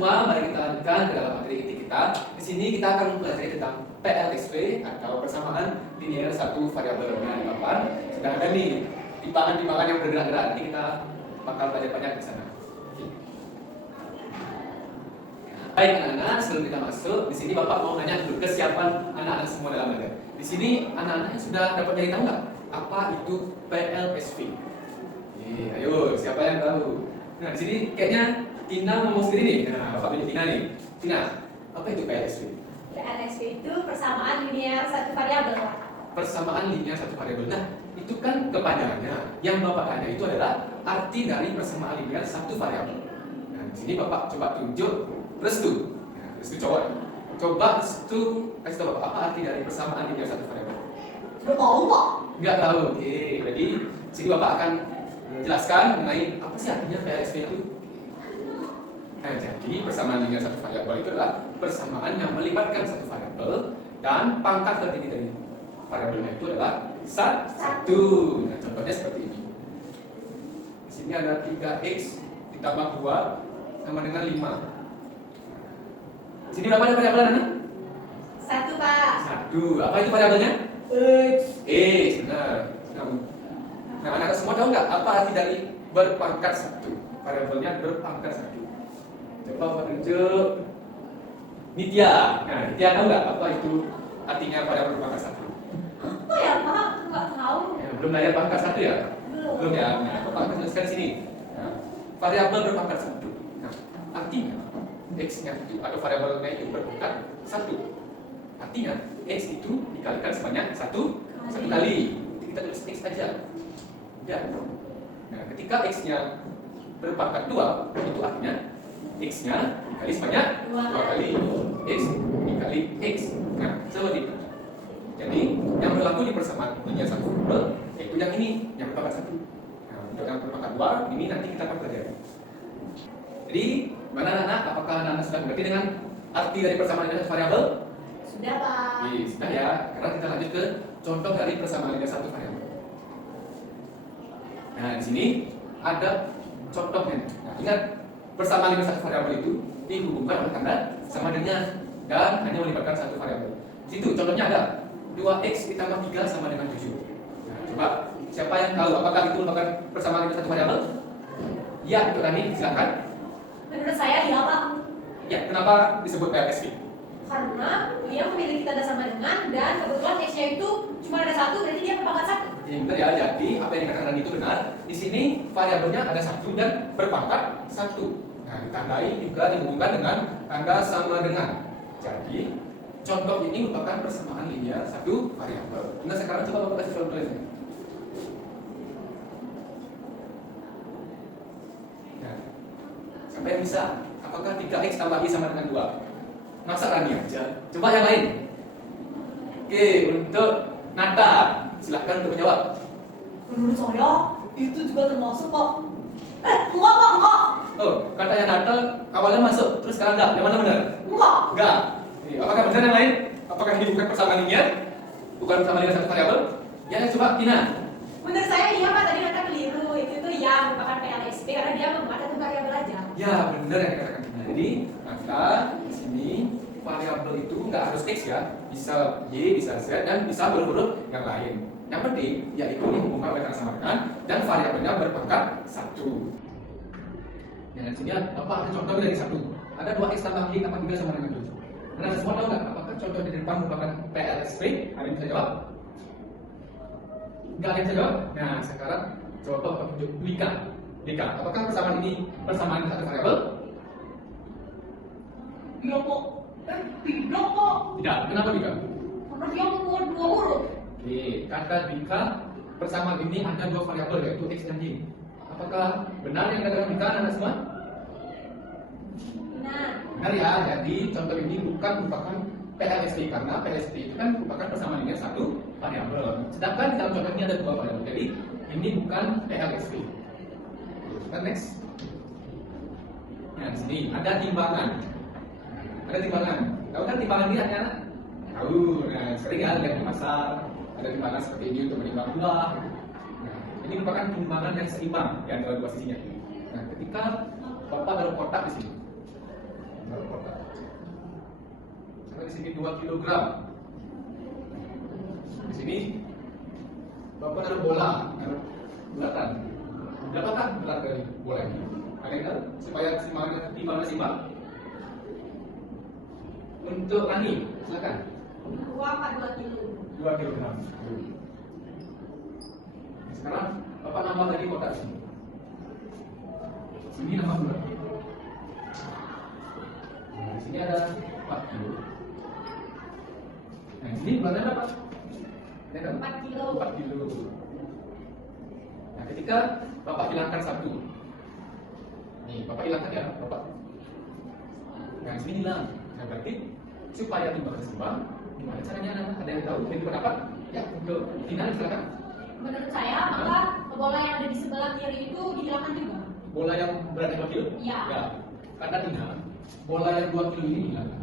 semua, mari kita lanjutkan ke dalam materi inti kita. Di sini kita akan mempelajari tentang PLSV atau persamaan linear satu variabel. Nah, di papan sudah ada nih timbangan-timbangan yang bergerak-gerak. Nanti kita bakal belajar banyak di sana. Baik anak-anak, sebelum kita masuk, di sini Bapak mau nanya dulu kesiapan anak-anak semua dalam belajar. Di sini anak-anaknya sudah dapat nyari tahu nggak apa itu PLSV? Ayo, siapa yang tahu? Nah, di sini kayaknya Tina ngomong sendiri nih. Nah, Bapak pilih Tina nih. Tina, apa itu PLSV? PLSV itu persamaan linear satu variabel. Persamaan linear satu variabel. Nah, itu kan kepanjangannya. Yang Bapak tanya itu adalah arti dari persamaan linear satu variabel. Nah, di sini Bapak coba tunjuk restu. Nah, restu coba. Coba restu kasih tahu Bapak apa arti dari persamaan linear satu variabel. Sudah tahu Pak? Nggak tahu. Oke, jadi sini Bapak akan jelaskan mengenai apa sih artinya PLSV itu. Nah, jadi persamaan linear satu variabel itu adalah persamaan yang melibatkan satu variabel dan pangkat tertinggi dari variabelnya itu adalah satu. Nah, contohnya seperti ini. Di sini ada 3x ditambah 2 sama dengan 5. Di sini berapa ada variabel anak? Satu Pak. Satu. Apa itu variabelnya? X. Benar. Nah, anak-anak semua tahu nggak apa arti dari berpangkat satu? Variabelnya berpangkat satu. Coba Bapak tunjuk. Nitya. Nah, Nitya tahu nggak apa itu artinya variabel berpangkat satu? Apa ya Pak? Nggak tahu. Ya, belum belajar pangkat satu ya? Belum. Ya. Nah, Bapak akan jelaskan di sini. Nah, variabel berpangkat satu. Nah, artinya x-nya itu atau variabelnya itu berpangkat satu. Artinya x itu dikalikan sebanyak satu kali. Kita tulis x aja. Ya. Nah, ketika x-nya berpangkat 2, itu artinya x-nya dikali sebanyak 2 kali x dikali x. Nah, seperti itu. Jadi, yang berlaku di persamaan linear satu variabel yaitu yang ini, yang berpangkat 1. Nah, untuk yang berpangkat 2, ini nanti kita akan pelajari. Jadi, mana anak-anak? Apakah anak-anak sudah mengerti dengan arti dari persamaan linear satu variabel? Sudah Pak. Sudah ya. Sekarang kita lanjut ke contoh dari persamaan linear satu variabel. Nah, di sini ada contohnya. Nah, ingat persamaan linear satu variabel itu dihubungkan oleh tanda sama dengan dan hanya melibatkan satu variabel. Di situ contohnya ada 2x ditambah 3 sama dengan 7. Nah, coba siapa yang tahu apakah itu merupakan persamaan linear satu variabel? Ya, untuk Rani silakan. Menurut saya iya Pak. Ya, kenapa disebut PLSV? Karena dia memiliki tanda sama dengan dan kebetulan x-nya itu cuma ada satu, berarti dia berpangkat satu. Benar ya, jadi apa yang dikatakan Rani itu benar. Di sini variabelnya ada satu dan berpangkat satu. Nah, ditandai juga dihubungkan dengan tanda sama dengan. Jadi, contoh ini merupakan persamaan linear satu variabel. Nah, sekarang coba Bapak kasih contohnya. Nah, siapa yang bisa? Apakah 3x tambah y sama dengan 2? Masa Rani aja? Coba yang lain. Oke, untuk Nata, silahkan untuk menjawab. Menurut saya itu juga termasuk Pak. Enggak Pak, enggak. Oh, katanya Nata awalnya masuk, terus sekarang enggak. Yang mana benar? Enggak. Enggak. Apakah benar yang lain? Apakah ini bukan persamaan linear? Bukan persamaan linear satu variabel? Ya, coba Tina. Menurut saya iya Pak, tadi Nata keliru. Itu tuh ya merupakan PLSV karena dia merupakan satu variabel aja. Ya, benar yang dikatakan Tina. Jadi, Nata di sini variabel itu nggak harus x ya, bisa y, bisa z, dan bisa huruf-huruf yang lain. Yang penting yaitu dihubungkan oleh tanda sama dengan dan variabelnya berpangkat 1. Nah, di sini apa ada contoh dari 1? Ada 2x tambah y tambah 3 sama dengan 7. Nah, semua tahu nggak apakah contoh di depan merupakan PLSV? Ada yang bisa jawab? Nggak ada yang bisa jawab? Nah, sekarang coba Bapak tunjuk Wika. Wika, apakah persamaan ini persamaan satu variabel? Iya Pak. Tidak Pak. Tidak. Kenapa Wika? Karena dia membuat dua huruf. Oke, kata Wika persamaan ini ada dua variabel yaitu x dan y. Apakah benar yang dikatakan Wika anak semua? Benar. Benar ya. Jadi contoh ini bukan merupakan PLSV karena PLSV itu kan merupakan persamaan linear satu variabel. Sedangkan dalam contoh ini ada dua variabel. Jadi ini bukan PLSV. Kita next. Nah, di sini ada timbangan. Ada timbangan. Tahu kan timbangan ini anak-anak? Tahu. Nah, sering ya lihat di pasar. Ada timbangan seperti ini untuk menimbang buah. Nah, ini merupakan timbangan yang seimbang di antara dua sisinya. Nah, ketika Bapak ada kotak di sini. sini 2 kilogram. Di sini Bapak taruh bola, taruh bulatan. Berapakah berat dari bola ini? Ada yang tahu? Supaya timbangan seimbang. Untuk Ani, silakan. 2 kilo. 2 kilogram. Sekarang Bapak nambah lagi kotak sini. Sini nambah berapa? Nah, di sini ada 4 kilo. Nah, di sini beratnya berapa? 4 kilo. 4 kilo. Nah, ketika Bapak hilangkan 1. Nih, Bapak hilangkan ya, Bapak. Nah, di sini hilang. Nah, berarti supaya timbangan seimbang, gimana caranya? Ada yang tahu? Beri pendapat? Ya, untuk Tina silakan. Menurut saya, maka bola yang ada di sebelah kiri itu dihilangkan juga. Bola yang beratnya 2 kilo? Iya. Ya. Karena Tina, bola yang 2 kilo ini hilangkan.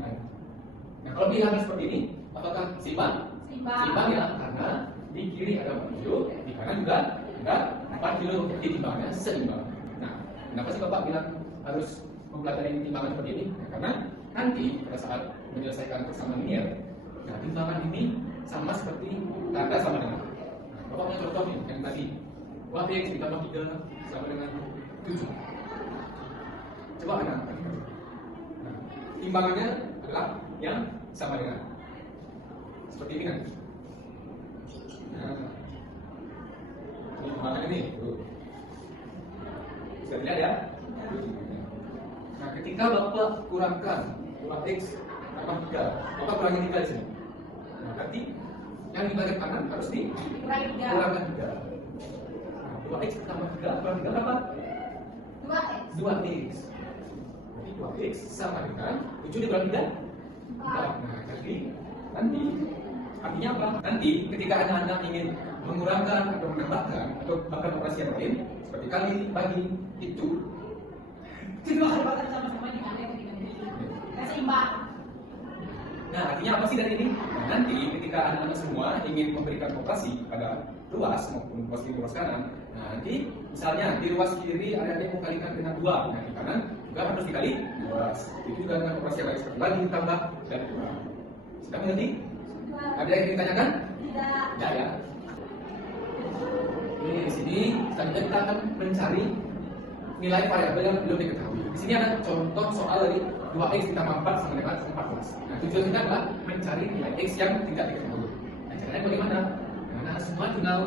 Nah, kalau dihilangkan seperti ini, apakah seimbang? Seimbang. Seimbang ya, karena di kiri ada 4 kilo, di kanan juga ada 4 kilo, jadi timbangannya seimbang. Nah, kenapa sih Bapak bilang harus mempelajari timbangan seperti ini? Nah, karena nanti pada saat menyelesaikan persamaan linear, nah timbangan ini sama seperti tanda sama dengan. Nah, Bapak punya contoh nih yang tadi, wah X ditambah 3 sama dengan 7. Coba kan? Nah, timbangannya adalah yang sama dengan. Seperti ini kan? Nah, ini timbangannya nih. Bisa dilihat ya? Nah, ketika Bapak kurang X tambah 3, Bapak kurangi 3 di sini. Nah, berarti yang di bagian kanan harus dikurangkan 3. Nah, 2X tambah 3 kurang 3 berapa? 2x. 2X. Jadi 2X sama dengan 7 dikurangi 3? 4. Nah, jadi nanti artinya apa? Nanti ketika anak-anak ingin mengurangkan atau menambahkan atau bahkan operasi yang lain seperti kali, bagi, itu Kedua kali sama-sama dengan yang seimbang. Nah, artinya apa sih dari ini? Nah, nanti ketika anak-anak semua ingin memberikan operasi pada ruas maupun ruas kiri, ruas kanan, nah nanti misalnya di ruas kiri ada yang mengkalikan dengan 2, nah di kanan juga harus dikali 2. Itu juga dengan operasi yang lain seperti bagi, tambah, dan kurang. Sudah mengerti? Ada yang ingin ditanyakan? Tidak. Ya, ya. Ini di sini selanjutnya kita akan mencari nilai variabel yang belum diketahui. Di sini ada contoh soal dari 2x ditambah 4 sama dengan 14. Nah, tujuan kita adalah mencari nilai x yang tidak diketahui. Nah, caranya bagaimana? Nah, semua tinggal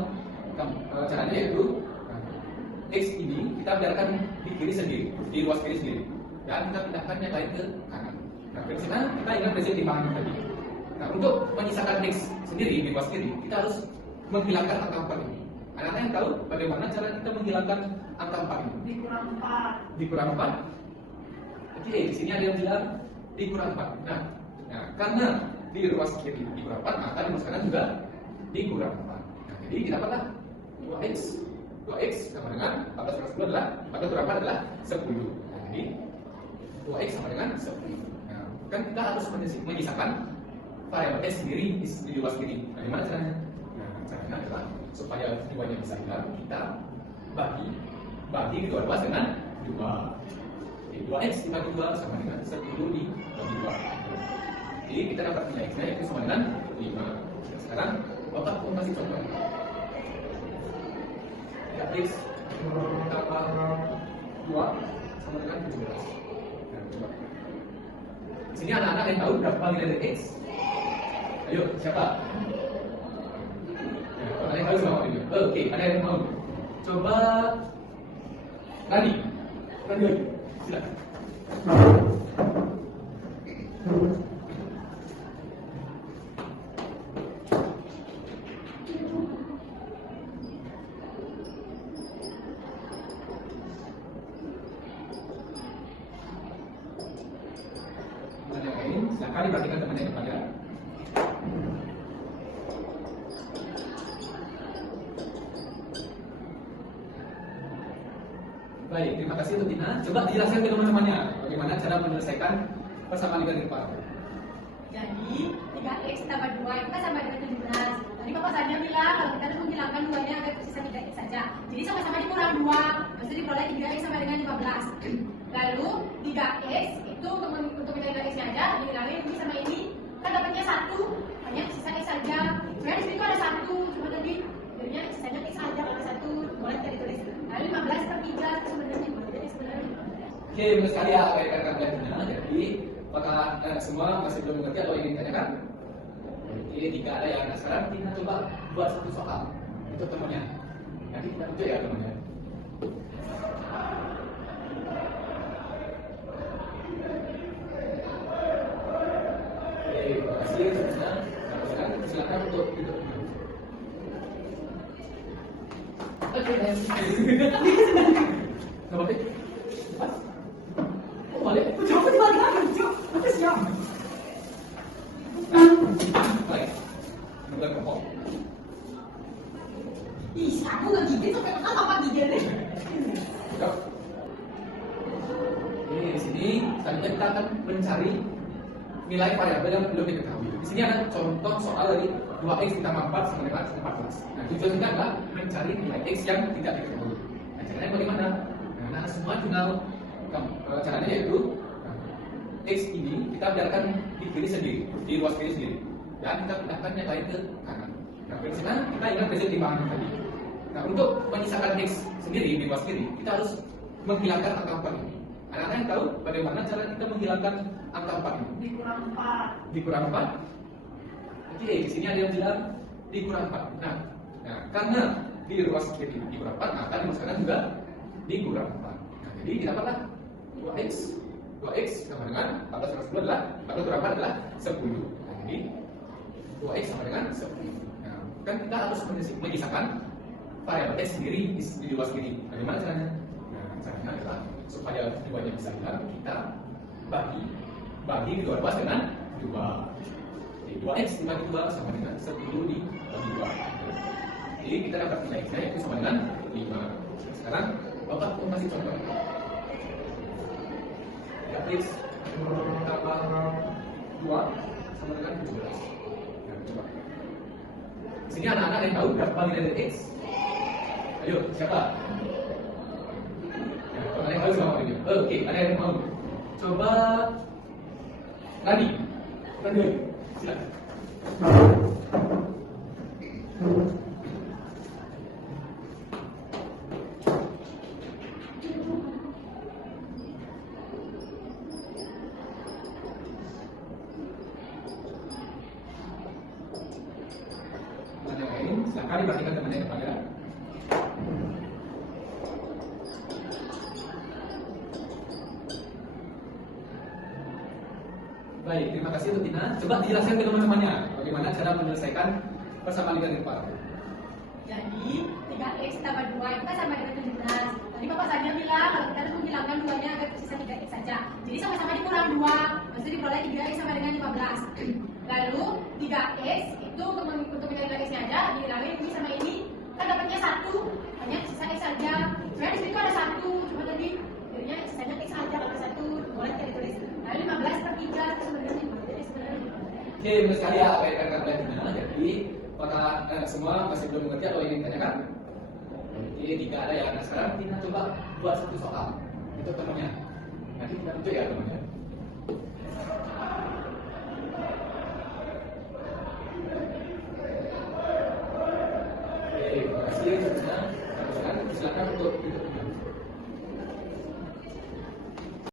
caranya yaitu x ini kita biarkan di kiri sendiri, di ruas kiri sendiri, dan kita pindahkan yang lain ke kanan. Nah, dari sana kita ingat prinsip timbangan tadi. Nah, untuk menyisakan x sendiri di ruas kiri, kita harus menghilangkan angka 4 ini. Anak-anak yang tahu bagaimana cara kita menghilangkan angka 4 ini? Dikurang 4. Dikurang 4. Oke, di sini ada yang bilang dikurang 4. Nah, karena di ruas kiri dikurang 4, maka di ruas kanan juga dikurang 4. Nah, jadi kita dapatlah 2x. 2x sama dengan 14 kurang 10 adalah 14 kurang 4 adalah 10. Nah, jadi 2x sama dengan 10. Nah, kan kita harus menyisakan variabel x sendiri di ruas kiri. Nah, gimana caranya? Nah, caranya adalah supaya keduanya bisa hilang, kita bagi kedua ruas dengan 2. Jadi 2x dibagi 2 sama dengan 10 dibagi 2. Jadi kita dapat nilai x-nya yaitu sama dengan 5. Dan sekarang Bapak mau kasih contoh. Ya, x tambah 2 sama dengan 17. Nah, coba. Di sini anak-anak yang tahu berapa nilai dari x? Ayo, siapa? Ada yang tahu semua ini? Oke, ada yang mau. Coba Rani lagi. Silakan. Ada yang lain? Silakan diperhatikan teman yang depan ya. Baik, terima kasih untuk Tina. Coba dijelaskan ke teman-temannya bagaimana cara menyelesaikan persamaan linear depan. Jadi 3x tambah 2 itu kan sama dengan 17. Tadi Bapak Sanya bilang kalau kita harus menghilangkan duanya agar tersisa 3x saja. Jadi sama-sama dikurang 2, maksudnya diperoleh 3x sama dengan 15. Lalu 3x itu untuk nilai x-nya aja, dihilangin ini sama ini, kan dapatnya 1, hanya sisa x saja. Sebenarnya di sini tuh ada 1, cuma tadi jadinya sisanya x saja kalau 1, boleh kita ditulis. Lalu 15 per 3 itu sebenarnya jadi sebenarnya. Oke, benar sekali ya apa yang katakan belajarnya. Jadi, apakah semua masih belum mengerti atau ingin ditanyakan? Oke, jika ada yang penasaran, kita coba buat satu soal untuk temannya. Nanti kita tunjuk ya temannya. Oke, terima kasih. Silakan untuk duduk. Oke, nggak apa-apa. Oh, balik. Jawab dibalik lagi. Oke, siap. Baik. Mulai berpok. Ih, aku nggak gigit sampai makan apa gigit deh. Oke, di sini selanjutnya kita akan mencari nilai variabel yang belum diketahui. Di sini ada contoh soal dari 2x ditambah 4 sama dengan 14. Nah, tujuan kita adalah mencari nilai x yang tidak diketahui. Nah, caranya bagaimana? Nah, semua tinggal caranya yaitu x ini kita biarkan di kiri sendiri, di ruas kiri sendiri, dan kita pindahkan yang lain ke kanan. Nah, prinsipnya kita ingat prinsip timbangan tadi. Nah, untuk menyisakan x sendiri di ruas kiri, kita harus menghilangkan angka 4 ini. Anak-anak yang tahu bagaimana cara kita menghilangkan angka 4 ini? Dikurang 4. Dikurang 4. Oke, di sini ada yang bilang dikurang 4. Nah, karena di ruas kiri dikurang 4, maka dimasukkan juga dikurang 4. Nah, jadi didapatlah 2x sama dengan 14 kurang 10 adalah 14 kurang 4 adalah 10. Nah, jadi 2x sama dengan 10. Nah, kan kita harus menyisahkan variabel x sendiri di ruas kiri. Bagaimana caranya? Nah, caranya adalah supaya keduanya bisa hilang, kita bagi kedua ruas dengan 2. Jadi 2x dibagi 2 sama dengan 10 dibagi 2. Jadi kita dapat nilai x-nya itu sama dengan 5. Sekarang Bapak mau kasih contoh. 3x tambah 2 sama dengan 17. Nah, coba. Sini anak-anak yang tahu berapa nilai dari x? Ayo, siapa? Ada yang tahu sama ini? Oke, ada yang mau. Coba Rani, silakan. Ada yang lain? Silakan diperhatikan temannya kepada. Baik, terima kasih untuk Tina. Coba dijelaskan ke teman-temannya bagaimana cara menyelesaikan persamaan linear impar. Jadi 3x tambah 2 itu kan sama dengan 17. Tadi Bapak Sanya bilang kalau kita harus menghilangkan duanya agar tersisa 3x saja. Jadi sama-sama dikurang 2, maksudnya diperoleh 3x sama dengan 15. Lalu 3x itu untuk nilai x-nya aja, dihilangin ini sama ini, kan dapatnya 1, hanya sisa x saja. Sebenarnya di situ ada 1, cuma tadi jadinya sisanya x saja kalau 1, boleh kita ditulis. Lalu 15 per 3 itu sebenarnya jadi sebenarnya. Oke, benar sekali ya apa yang katakan belajarnya. Jadi, apakah semua masih belum mengerti atau ingin ditanyakan? Oke, jika ada yang penasaran, kita coba buat satu soal untuk temannya. Nanti kita tunjuk ya temannya.